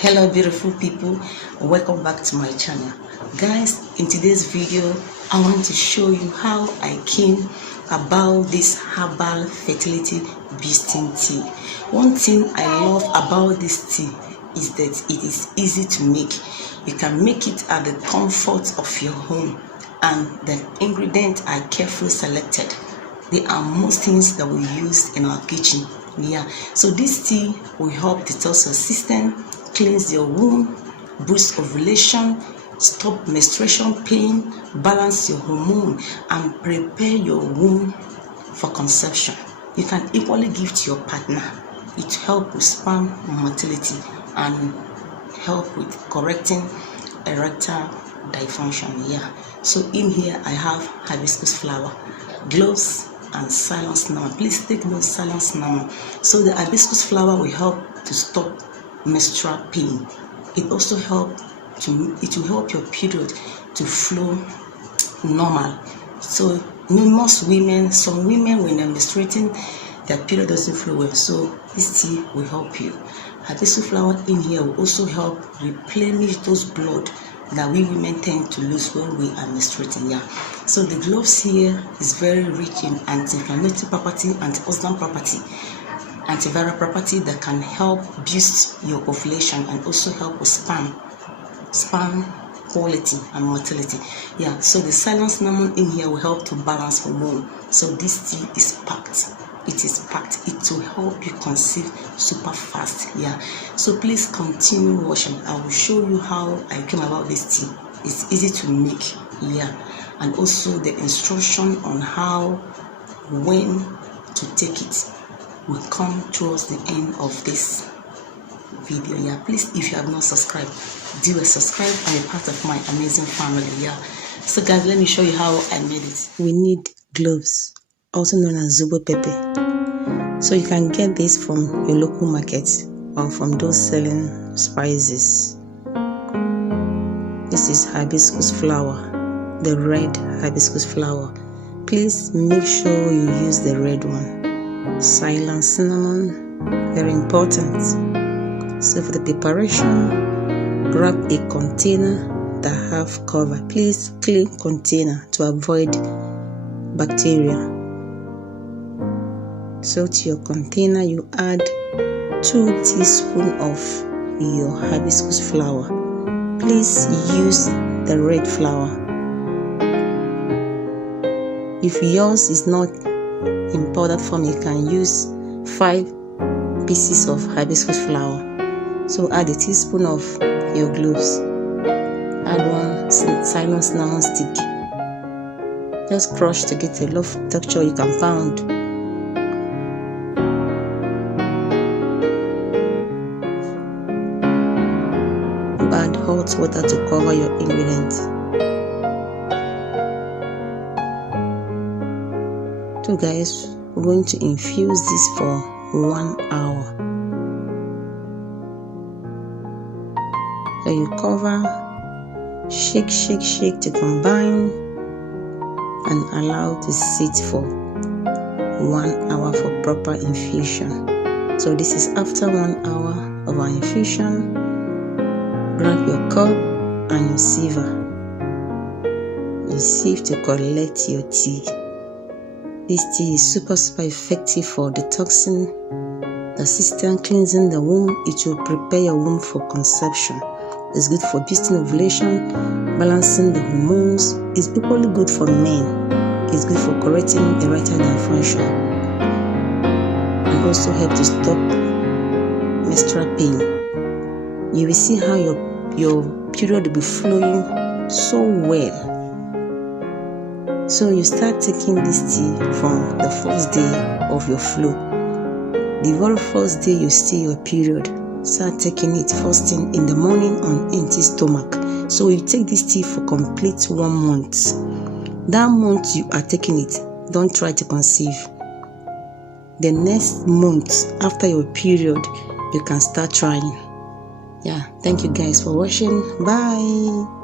Hello beautiful people, welcome back to my channel. Guys, in today's video I want to show you how I came about this herbal fertility boosting tea. One thing I love about this tea is that it is easy to make. You can make it at the comfort of your home, and the ingredients are carefully selected. They are most things that we use in our kitchen. So this tea will help detox your system, cleanse your womb, boost ovulation, stop menstruation pain, balance your hormone, and prepare your womb for conception. You can equally give to your partner. It helps with sperm motility and help with correcting erectile dysfunction. So in here I have hibiscus flower, cloves, and Ceylon cinnamon. Please take note, Ceylon cinnamon. So the hibiscus flower will help to stop menstrual pain. It also will help your period to flow normal. So most women, some women when they're menstruating, their period doesn't flow well. So this tea will help you. Hibiscus flower in here will also help replenish those blood that we women tend to lose when we are menstruating. So the cloves here is very rich in anti-inflammatory property, antioxidant property, antiviral property that can help boost your ovulation and also help with sperm quality and motility. So the Ceylon cinnamon in here will help to balance hormone. So this tea is packed. It is packed. It will help you conceive super fast. So please continue watching. I will show you how I came about this tea. It's easy to make. And also the instruction on how, when to take it will come towards the end of this video. Please, if you have not subscribed, do a subscribe and be part of my amazing family. So guys, let me show you how I made it. We need cloves, also known as zobo pepper. So you can get this from your local market or from those selling spices. This is hibiscus flower, the red hibiscus flower. Please make sure you use the red one. Ceylon cinnamon, very important. So for the preparation, grab a container that have cover. Please clean container to avoid bacteria. So to your container you add 2 teaspoons of your hibiscus flower. Please use the red flower. If yours is not in powder form, you can use 5 pieces of hibiscus flower. So add a teaspoon of your cloves. Add 1 Ceylon cinnamon stick. Just crush to get a loaf texture. You can pound. Add hot water to cover your ingredients. So guys, we're going to infuse this for 1 hour. So you cover, shake to combine, and allow to sit for 1 hour for proper infusion. So this is after 1 hour of our infusion. Grab your cup and your sieve. You sieve to collect your tea. This tea is super effective for detoxing the system, cleansing the womb. It will prepare your womb for conception. It's good for boosting ovulation, balancing the hormones. It's equally good for men. It's good for correcting erectile dysfunction and also help to stop menstrual pain. You will see how your period will be flowing so well. So you start taking this tea from the first day of your flow. The very first day you see your period, start taking it first thing in the morning on empty stomach. So you take this tea for complete 1 month. That month you are taking it, don't try to conceive. The next month after your period, you can start trying. Thank you guys for watching. Bye.